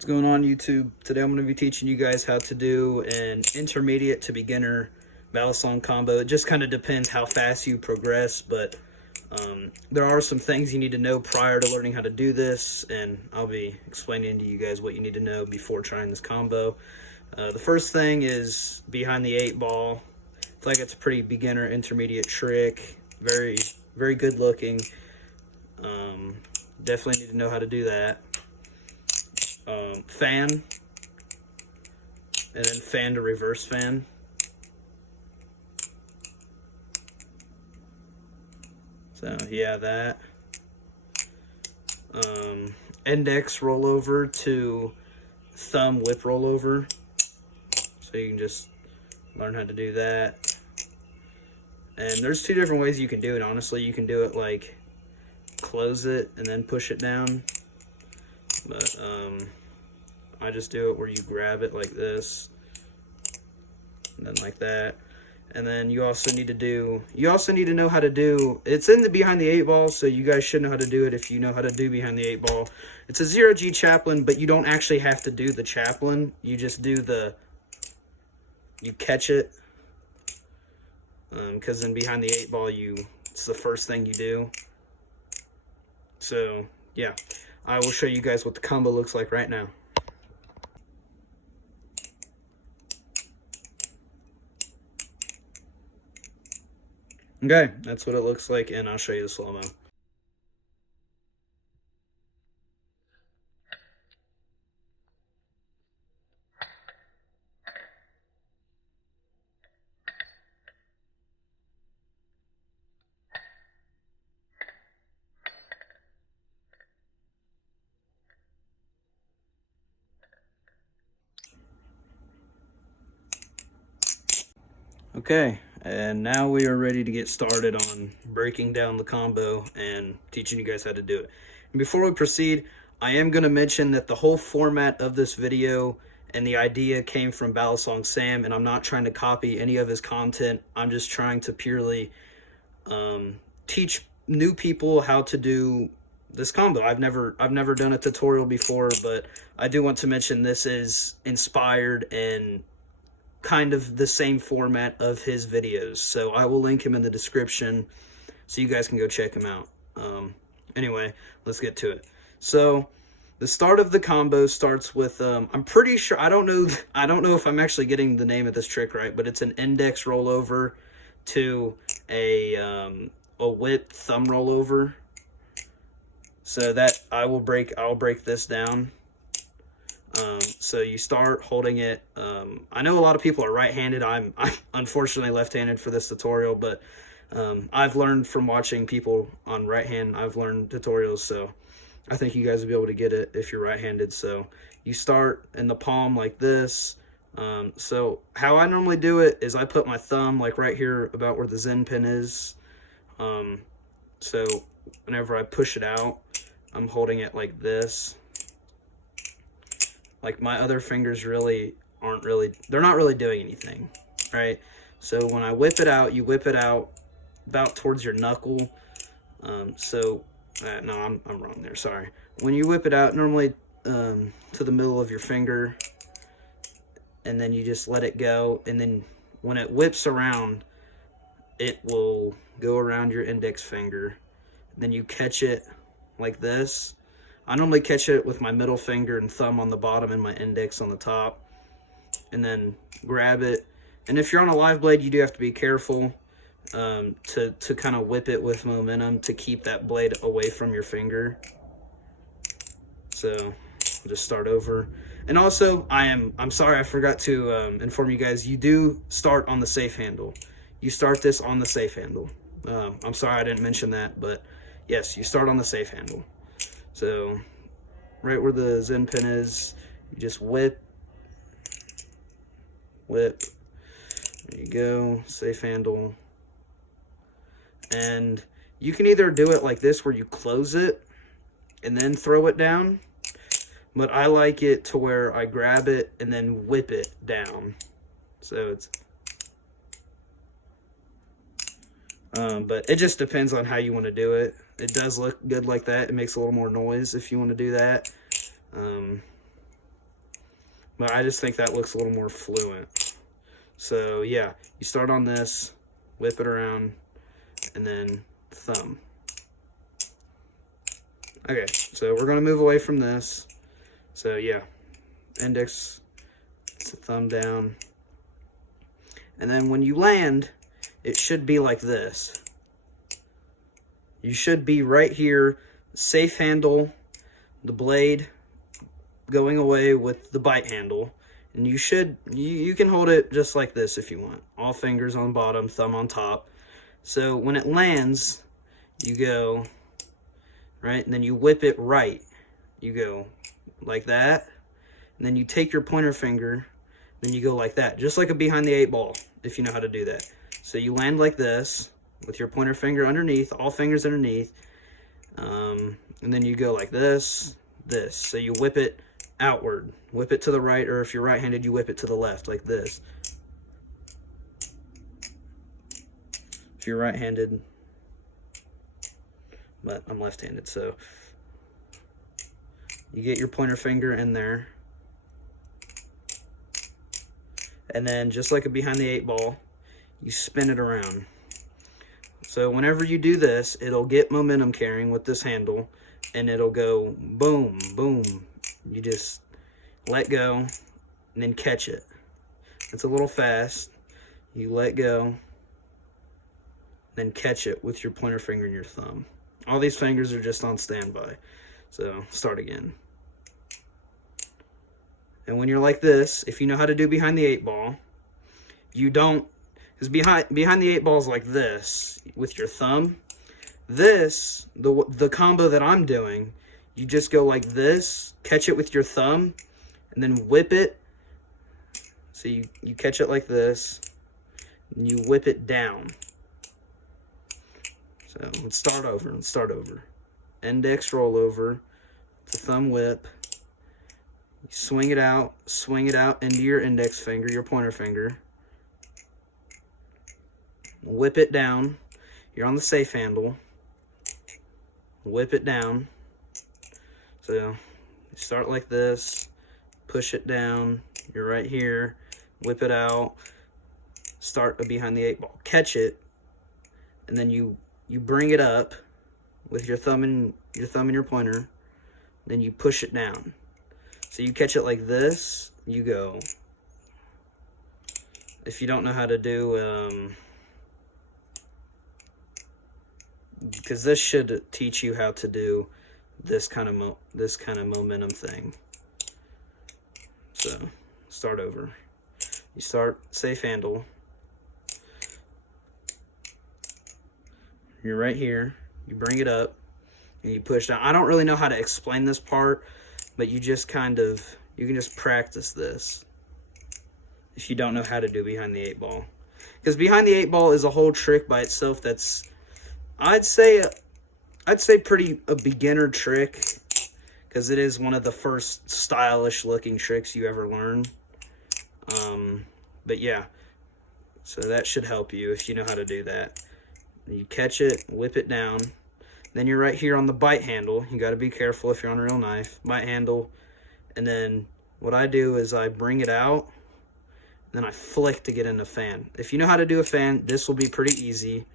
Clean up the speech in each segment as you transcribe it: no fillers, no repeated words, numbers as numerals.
What's going on, YouTube? Today I'm going to be teaching you guys how to do an intermediate to beginner balisong combo. It just kind of depends how fast you progress, but there are some things you need to know prior to learning how to do this, and I'll be explaining to you guys what you need to know before trying this combo. The first thing is behind the 8-ball. I feel like it's a pretty beginner intermediate trick. Very, very good looking. Definitely need to know how to do that. Fan, and then fan to reverse fan. So yeah, that. Index rollover to thumb whip rollover. So you can just learn how to do that. And there's two different ways you can do it, honestly. You can do it like close it and then push it down. But I just do it where you grab it like this, and then like that. And then you also need to know how to do, it's in the behind the 8-ball, so you guys should know how to do it if you know how to do behind the 8-ball. It's a 0G chaplain, but you don't actually have to do the chaplain. You just do you catch it. Because then behind the 8-ball, it's the first thing you do. So, yeah. I will show you guys what the combo looks like right now. Okay, that's what it looks like, and I'll show you the slow-mo. Okay, and now we are ready to get started on breaking down the combo and teaching you guys how to do it. And before we proceed, I am going to mention that the whole format of this video and the idea came from Balisong Sam, and I'm not trying to copy any of his content. I'm just trying to purely teach new people how to do this combo. I've never done a tutorial before, but I do want to mention this is inspired and kind of the same format of his videos, so I will link him in the description so you guys can go check him out. Anyway, let's get to it. So the start of the combo starts with I'm pretty sure, I don't know if I'm actually getting the name of this trick right, but it's an index rollover to a whip thumb rollover. So that I'll break this down. So you start holding it. I know a lot of people are right-handed. I'm unfortunately left-handed for this tutorial, but I've learned from watching people on right hand. I've learned tutorials, so I think you guys will be able to get it if you're right-handed. So you start in the palm like this. So how I normally do it is I put my thumb like right here about where the Zen pin is. So whenever I push it out, I'm holding it like this. Like my other fingers they're not really doing anything, right? So when I whip it out, you whip it out about towards your knuckle. No, I'm wrong there, sorry. When you whip it out, normally to the middle of your finger, and then you just let it go, and then when it whips around, it will go around your index finger. Then you catch it like this. I normally catch it with my middle finger and thumb on the bottom and my index on the top, and then grab it. And if you're on a live blade, you do have to be careful to kind of whip it with momentum to keep that blade away from your finger. So I'll just start over. And also, I'm sorry, I forgot to inform you guys, you do start on the safe handle. You start this on the safe handle. I'm sorry I didn't mention that, but yes, you start on the safe handle. So right where the Zen pin is, you just whip. There you go, safe handle. And you can either do it like this where you close it and then throw it down, but I like it to where I grab it and then whip it down. So it's but it just depends on how you want to do it. It does look good like that. It makes a little more noise if you want to do that. but I just think that looks a little more fluent. So yeah, you start on this, whip it around, and then thumb. Okay, so we're gonna move away from this. So yeah, index, it's a thumb down. And then when you land, it should be like this. You should be right here, safe handle, the blade going away with the bite handle. And you can hold it just like this if you want. All fingers on bottom, thumb on top. So when it lands, you go, right? And then you whip it right. You go like that. And then you take your pointer finger, then you go like that. Just like a behind the 8 ball, if you know how to do that. So you land like this, with your pointer finger underneath, all fingers underneath. And then you go like this, this. So you whip it outward. Whip it to the right, or if you're right-handed, you whip it to the left, like this. If you're right-handed, but I'm left-handed, so you get your pointer finger in there. And then, just like a behind the 8 ball, you spin it around. So whenever you do this, it'll get momentum carrying with this handle, and it'll go boom, boom. You just let go, and then catch it. It's a little fast. You let go, then catch it with your pointer finger and your thumb. All these fingers are just on standby. So start again. And when you're like this, if you know how to do behind the 8 ball, you don't, because behind the 8 ball is like this with your thumb. This, the combo that I'm doing, you just go like this, catch it with your thumb, and then whip it. So you catch it like this, and you whip it down. So let's start over. Index roll over, the thumb whip. You swing it out into your index finger, your pointer finger. Whip it down. You're on the safe handle. Whip it down. So you start like this, push it down. You're right here. Whip it out. Start a behind the 8 ball. Catch it, and then you bring it up with your thumb and your pointer. Then you push it down. So you catch it like this. You go. If you don't know how to do, because this should teach you how to do this kind of momentum thing. So start over. You start safe handle. You're right here. You bring it up and you push down. I don't really know how to explain this part, but you just you can just practice this if you don't know how to do behind the 8 ball. Because behind the 8 ball is a whole trick by itself that's, I'd say pretty a beginner trick, because it is one of the first stylish looking tricks you ever learn. But yeah, so that should help you if you know how to do that. You catch it, whip it down. Then you're right here on the bite handle. You got to be careful if you're on a real knife. Bite handle. And then what I do is I bring it out. Then I flick to get in the fan. If you know how to do a fan, this will be pretty easy.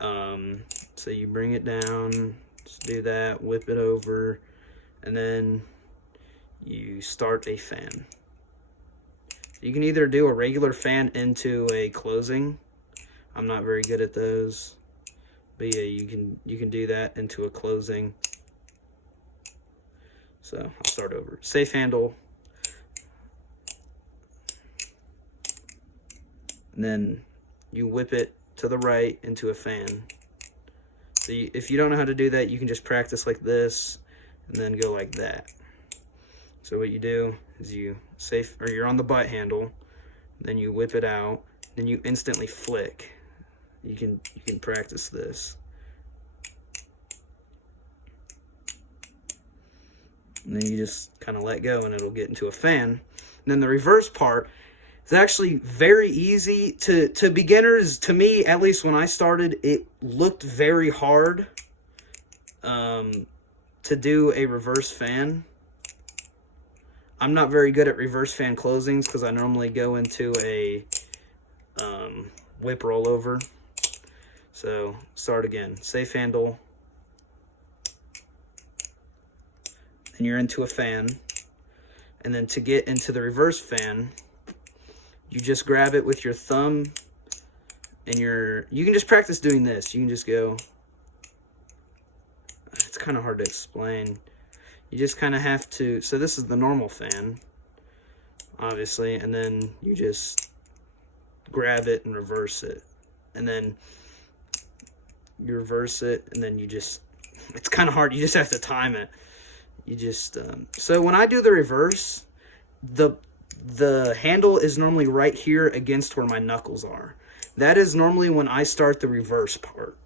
So you bring it down. Just do that. Whip it over. And then you start a fan. You can either do a regular fan into a closing. I'm not very good at those. But yeah, you can do that into a closing. So I'll start over. Safe handle. And then you whip it to the right into a fan. So if you don't know how to do that, you can just practice like this and then go like that. So what you do is you're on the bite handle, then you whip it out, then you instantly flick. You can practice this. And then you just kind of let go and it'll get into a fan. And then the reverse part is actually very easy to beginners. To me, at least when I started, it looked very hard to do a reverse fan. I'm not very good at reverse fan closings because I normally go into a whip rollover. So start again, safe handle, and you're into a fan. And then to get into the reverse fan, you just grab it with your thumb and you can just practice doing this. You can just go, it's kind of hard to explain. You just kind of have to, so this is the normal fan, obviously, and then you just grab it and reverse it. And then you reverse it, and then you just, it's kind of hard. You just have to time it. You just, so when I do the reverse, the handle is normally right here against where my knuckles are. That is normally when I start the reverse part.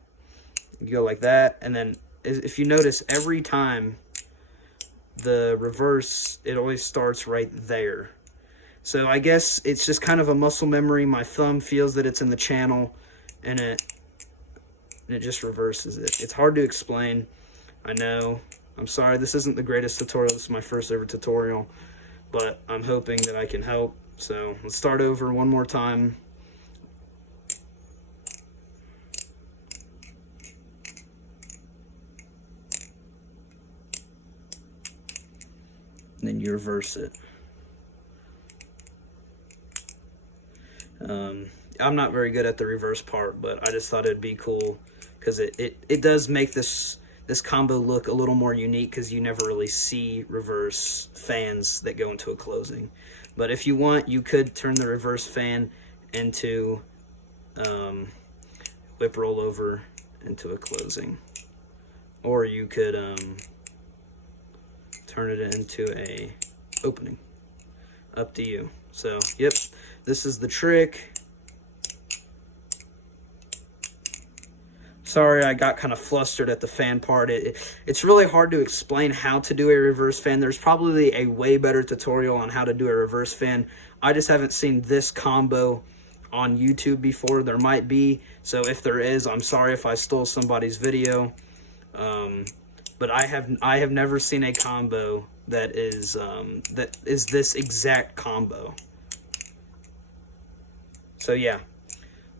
You go like that, and then if you notice, every time the reverse, it always starts right there. So I guess it's just kind of a muscle memory. My thumb feels that it's in the channel, and it just reverses it. It's hard to explain, I know. I'm sorry, this isn't the greatest tutorial. This is my first ever tutorial, but I'm hoping that I can help. So let's start over one more time. And then you reverse it. I'm not very good at the reverse part, but I just thought it'd be cool because it does make this combo look a little more unique, because you never really see reverse fans that go into a closing. But if you want, you could turn the reverse fan into whip rollover into a closing, or you could turn it into a opening. Up to you. So yep, this is the trick. Sorry, I got kind of flustered at the fan part. It's really hard to explain how to do a reverse fan. There's probably a way better tutorial on how to do a reverse fan. I just haven't seen this combo on YouTube before. There might be, so if there is, I'm sorry if I stole somebody's video. But I have never seen a combo that is this exact combo. So yeah.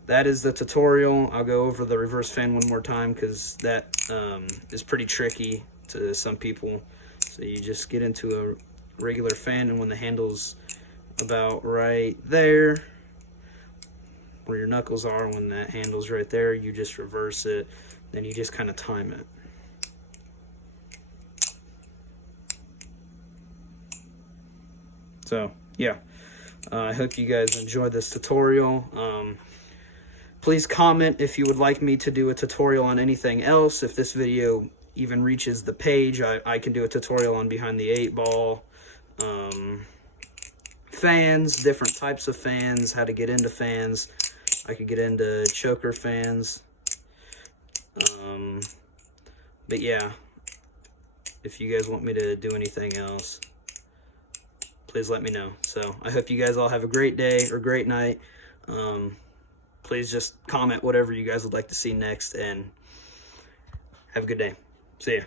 That is the tutorial. I'll go over the reverse fan one more time because that is pretty tricky to some people. So you just get into a regular fan, and when the handle's about right there, where your knuckles are, when that handle's right there, you just reverse it. Then you just kind of time it. So yeah, I hope you guys enjoyed this tutorial. Please comment if you would like me to do a tutorial on anything else. If this video even reaches the page, I can do a tutorial on behind the 8-ball, fans, different types of fans, how to get into fans. I could get into choker fans. But yeah, if you guys want me to do anything else, please let me know. So I hope you guys all have a great day or great night. Please just comment whatever you guys would like to see next, and have a good day. See ya.